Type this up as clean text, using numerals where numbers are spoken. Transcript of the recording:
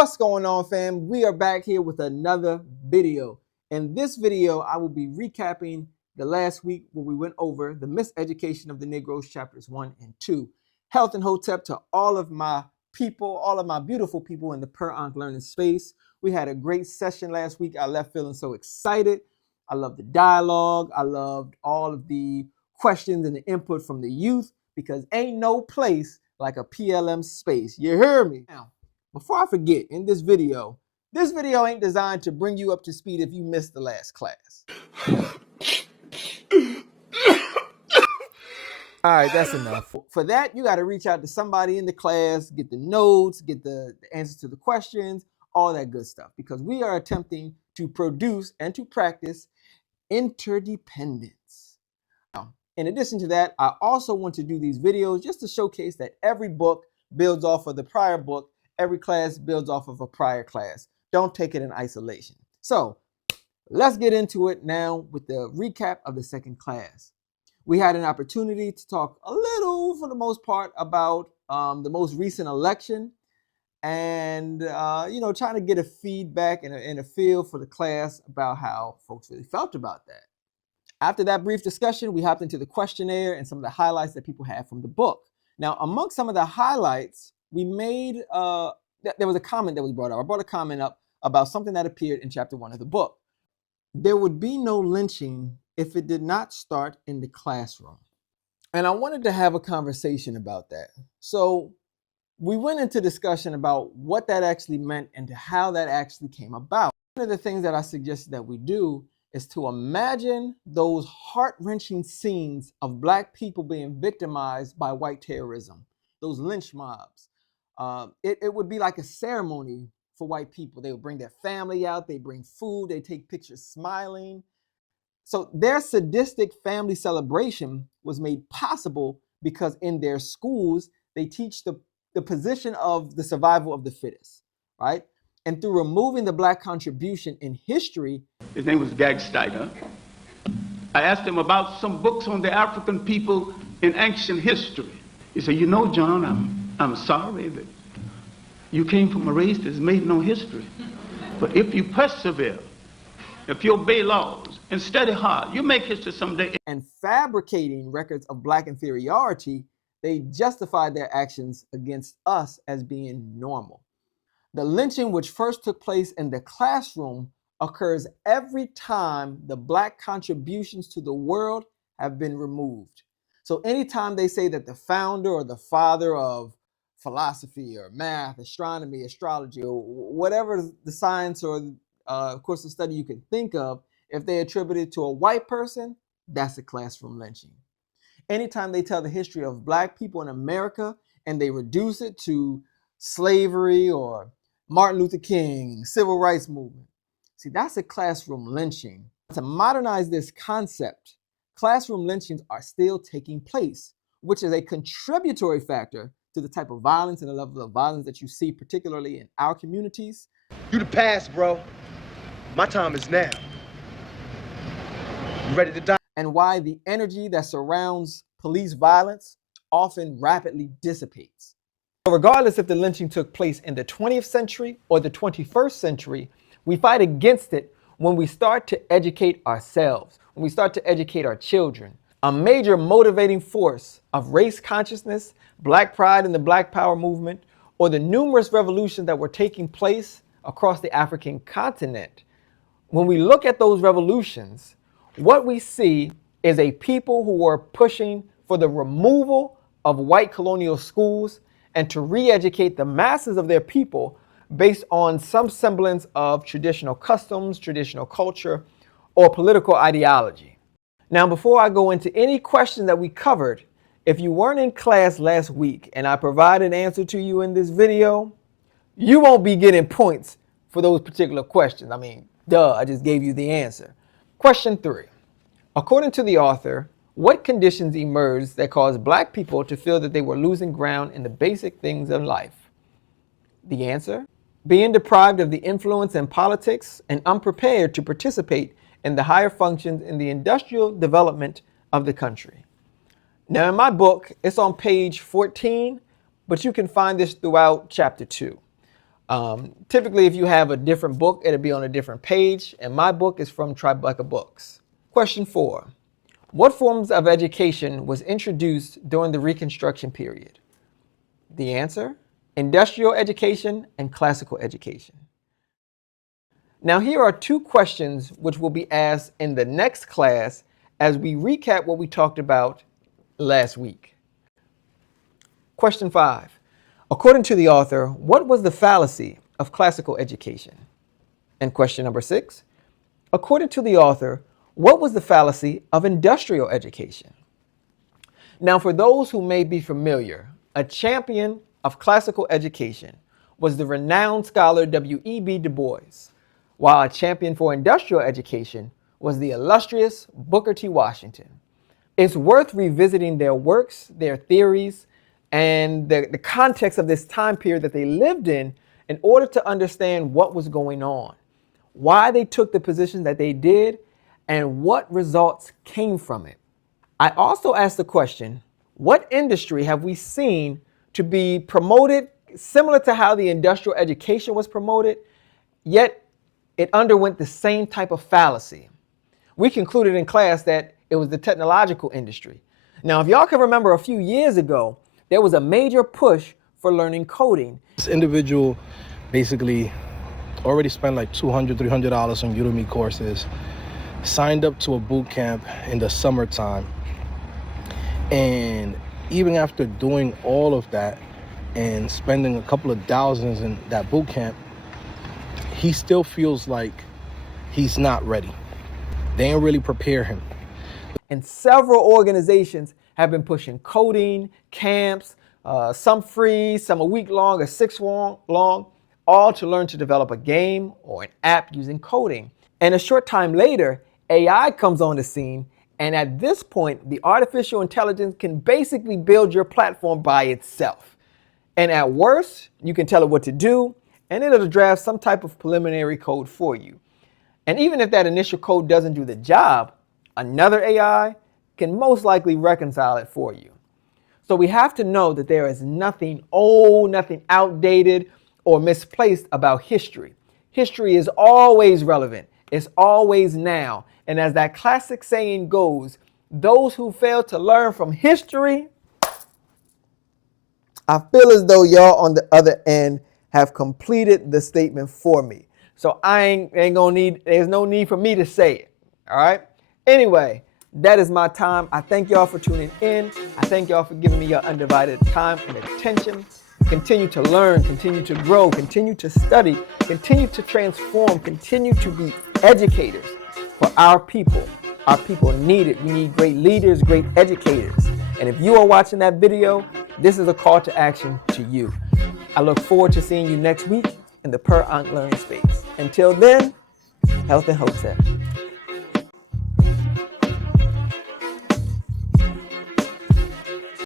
What's going on, fam? We are back here with another video. In this video, I will be recapping the last week where we went over the miseducation of the Negroes, chapters 1 and 2. Health and hotep to all of my people, all of my beautiful people in the Perk Ankh Learning Space. We had a great session last week. I left feeling so excited. I loved the dialogue. I loved all of the questions and the input from the youth, because ain't no place like a PLM space. You hear me? Now, before I forget, in this video ain't designed to bring you up to speed if you missed the last class. All right, that's enough. For that, you got to reach out to somebody in the class, get the notes, get the answers to the questions, all that good stuff, because we are attempting to produce and to practice interdependence. Now, in addition to that, I also want to do these videos just to showcase that every book builds off of the prior book. Every class builds off of a prior class. Don't take it in isolation. So let's get into it now with the recap of the second class. We had an opportunity to talk a little, for the most part, about the most recent election and, trying to get a feedback and a feel for the class about how folks really felt about that. After that brief discussion, we hopped into the questionnaire and some of the highlights that people had from the book. Now, among some of the highlights, we made, there was a comment that was brought up. I brought a comment up about something that appeared in chapter 1 of the book. There would be no lynching if it did not start in the classroom. And I wanted to have a conversation about that. So we went into discussion about what that actually meant and how that actually came about. One of the things that I suggested that we do is to imagine those heart-wrenching scenes of Black people being victimized by white terrorism, those lynch mobs. It would be like a ceremony for white people. They would bring their family out, they bring food, they take pictures smiling. So their sadistic family celebration was made possible because in their schools, they teach the position of the survival of the fittest, right? And through removing the Black contribution in history. His name was Gagsteiger. I asked him about some books on the African people in ancient history. He said, John, I'm sorry that you came from a race that's made no history. But if you persevere, if you obey laws and study hard, you make history someday. And fabricating records of Black inferiority, they justified their actions against us as being normal. The lynching, which first took place in the classroom, occurs every time the Black contributions to the world have been removed. So anytime they say that the founder or the father of philosophy or math, astronomy, astrology, or whatever the science or of course the study you can think of, if they attribute it to a white person, that's a classroom lynching. Anytime they tell the history of Black people in America and they reduce it to slavery or Martin Luther King, civil rights movement, see, that's a classroom lynching. To modernize this concept, classroom lynchings are still taking place, which is a contributory factor to the type of violence and the level of violence that you see, particularly in our communities. You the past, bro. My time is now. You ready to die? And why the energy that surrounds police violence often rapidly dissipates. So regardless if the lynching took place in the 20th century or the 21st century, we fight against it when we start to educate ourselves, when we start to educate our children. A major motivating force of race consciousness, Black pride in the Black Power movement, or the numerous revolutions that were taking place across the African continent. When we look at those revolutions, what we see is a people who are pushing for the removal of white colonial schools and to re-educate the masses of their people based on some semblance of traditional customs, traditional culture, or political ideology. Now, before I go into any questions that we covered, if you weren't in class last week and I provide an answer to you in this video, you won't be getting points for those particular questions. I mean, duh, I just gave you the answer. Question 3. According to the author, what conditions emerged that caused Black people to feel that they were losing ground in the basic things of life? The answer? Being deprived of the influence in politics and unprepared to participate in the higher functions in the industrial development of the country. Now, in my book, it's on page 14, but you can find this throughout chapter 2. Typically, if you have a different book, it'll be on a different page, and my book is from Tribeca Books. Question 4. What forms of education was introduced during the Reconstruction period? The answer, industrial education and classical education. Now, here are 2 questions which will be asked in the next class as we recap what we talked about last week. Question 5. According to the author, what was the fallacy of classical education? And question number 6. According to the author, what was the fallacy of industrial education? Now, for those who may be familiar, a champion of classical education was the renowned scholar W.E.B. Du Bois, while a champion for industrial education was the illustrious Booker T. Washington. It's worth revisiting their works, their theories, and the context of this time period that they lived in order to understand what was going on, why they took the position that they did, and what results came from it. I also asked the question, what industry have we seen to be promoted similar to how the industrial education was promoted, yet it underwent the same type of fallacy? We concluded in class that it was the technological industry. Now, if y'all can remember a few years ago, there was a major push for learning coding. This individual basically already spent like $200, $300 on Udemy courses, signed up to a boot camp in the summertime. And even after doing all of that and spending a couple of thousands in that boot camp, he still feels like he's not ready. They didn't really prepare him. And several organizations have been pushing coding, camps, some free, some a week long or 6 long, all to learn to develop a game or an app using coding. And a short time later, AI comes on the scene, and at this point, the artificial intelligence can basically build your platform by itself. And at worst, you can tell it what to do, and it'll draft some type of preliminary code for you. And even if that initial code doesn't do the job, another AI can most likely reconcile it for you. So we have to know that there is nothing old, nothing outdated or misplaced about history. History is always relevant. It's always now. And as that classic saying goes, those who fail to learn from history, I feel as though y'all on the other end have completed the statement for me. So there's no need for me to say it. All right. Anyway, that is my time. I thank y'all for tuning in. I thank y'all for giving me your undivided time and attention. Continue to learn, continue to grow, continue to study, continue to transform, continue to be educators for our people. Our people need it. We need great leaders, great educators. And if you are watching that video, this is a call to action to you. I look forward to seeing you next week in the Perk Ankh Learning Space. Until then, health and hope.